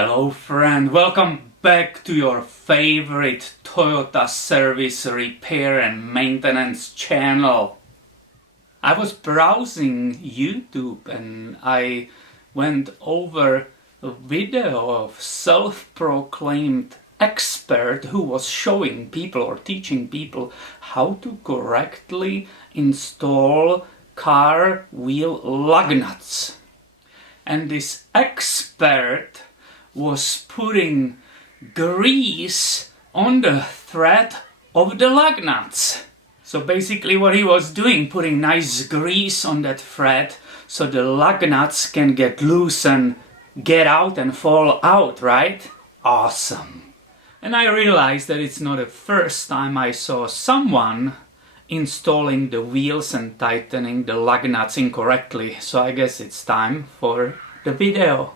Hello friend, welcome back to your favorite Toyota service repair and maintenance channel. I was browsing YouTube and I went over a video of self-proclaimed expert who was showing people or teaching people how to correctly install car wheel lug nuts. And this expert was putting grease on the thread of the lug nuts. So basically what he was doing, putting nice grease on that thread so the lug nuts can get loose and get out and fall out, right? Awesome. And I realized that it's not the first time I saw someone installing the wheels and tightening the lug nuts incorrectly. So I guess it's time for the video.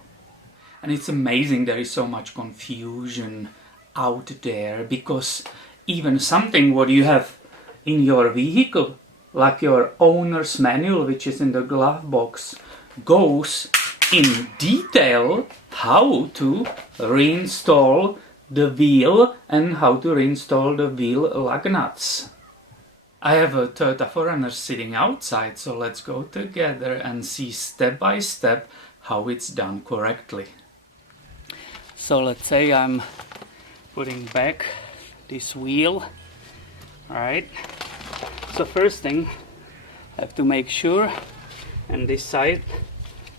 And it's amazing there is so much confusion out there, because even something what you have in your vehicle, like your owner's manual, which is in the glove box, goes in detail how to reinstall the wheel and how to reinstall the wheel lug nuts. I have a Toyota 4Runner sitting outside, so let's go together and see step by step how it's done correctly. So let's say I'm putting back this wheel, alright? So first thing, I have to make sure, and this side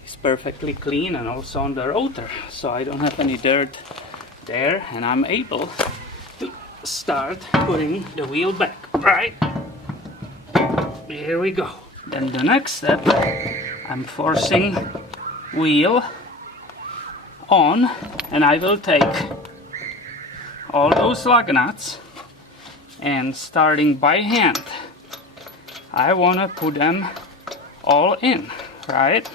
is perfectly clean and also on the rotor, so I don't have any dirt there, and I'm able to start putting the wheel back, right? Here we go. Then the next step, I'm forcing wheel on, and I will take all those lug nuts and starting by hand I want to put them all in, right?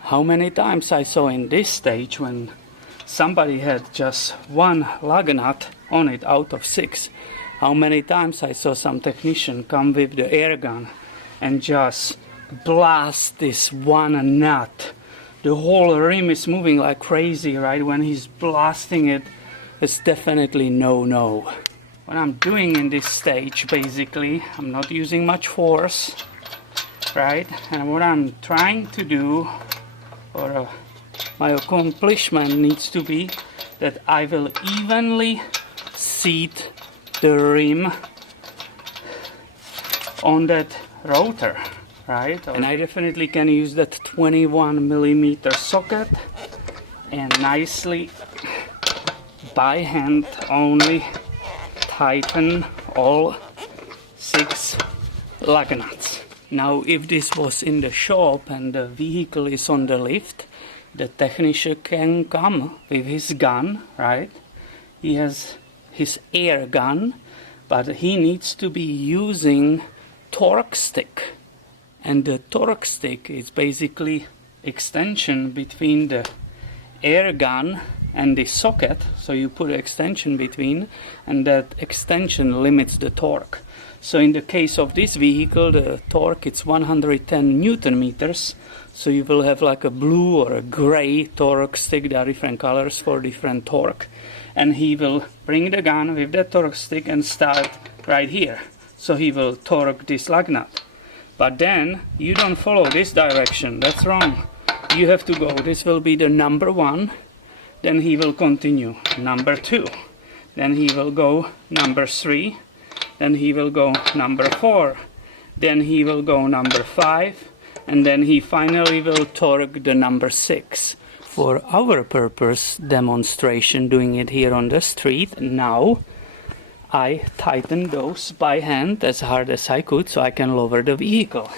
How many times I saw in this stage when somebody had just one lug nut on it out of 6, how many times I saw some technician come with the air gun and just blast this one nut. The whole rim is moving like crazy, right? When he's blasting it, it's definitely no. What I'm doing in this stage, basically, I'm not using much force, right? And what I'm trying to do, or my accomplishment needs to be that I will evenly seat the rim on that rotor, right? And I definitely can use that 21mm socket and nicely by hand only tighten all 6 lug nuts. Now if this was in the shop and the vehicle is on the lift, the technician can come with his gun, right? He has his air gun, but he needs to be using torque stick. And the torque stick is basically extension between the air gun and the socket. So you put an extension between, and that extension limits the torque. So in the case of this vehicle, the torque it's 110 Newton meters. So you will have like a blue or a gray torque stick. There are different colors for different torque. And he will bring the gun with that torque stick and start right here. So he will torque this lug nut. But then you don't follow this direction, that's wrong. You have to go, this will be the number 1, then he will continue number 2, then he will go number 3, then he will go number 4, then he will go number 5, and then he finally will torque the number 6. For our purpose demonstration, doing it here on the street, now I tighten those by hand as hard as I could so I can lower the vehicle.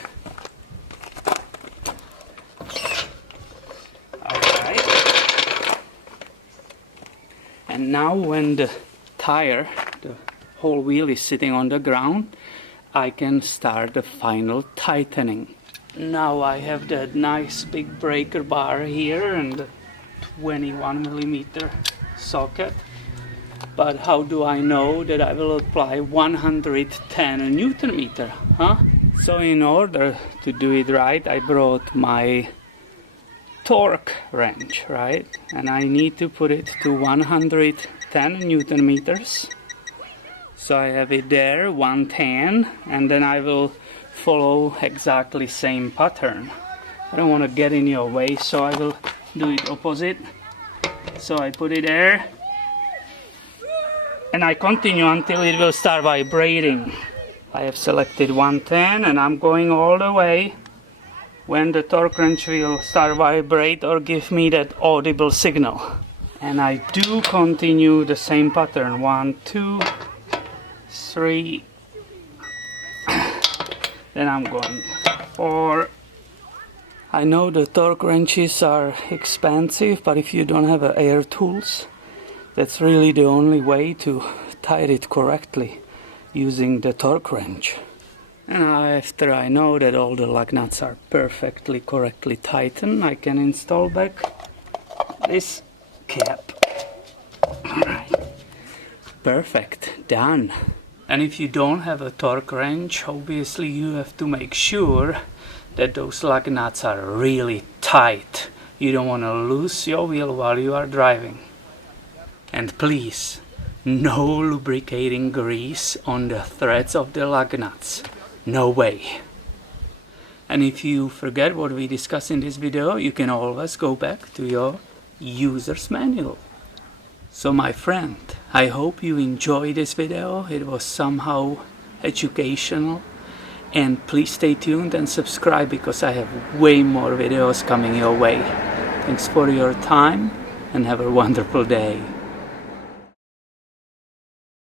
Alright. And now when the tire, the whole wheel is sitting on the ground, I can start the final tightening. Now I have that nice big breaker bar here and the 21mm socket. But how do I know that I will apply 110 Newton meter, huh? So in order to do it right, I brought my torque wrench, right? And I need to put it to 110 Newton meters. So I have it there, 110, and then I will follow exactly same pattern. I don't want to get in your way, so I will do it opposite. So I put it there, and I continue until it will start vibrating. I have selected 110 and I'm going all the way. When the torque wrench will start vibrate or give me that audible signal. And I do continue the same pattern. 1, 2, 3. Then I'm going 4. I know the torque wrenches are expensive, but if you don't have air tools, that's really the only way to tighten it correctly, using the torque wrench. And after I know that all the lug nuts are perfectly correctly tightened, I can install back this cap. Alright, perfect, done. And if you don't have a torque wrench, obviously you have to make sure that those lug nuts are really tight. You don't want to lose your wheel while you are driving. And please, no lubricating grease on the threads of the lug nuts. No way. And if you forget what we discussed in this video, you can always go back to your user's manual. So my friend, I hope you enjoyed this video. It was somehow educational. And please stay tuned and subscribe, because I have way more videos coming your way. Thanks for your time and have a wonderful day.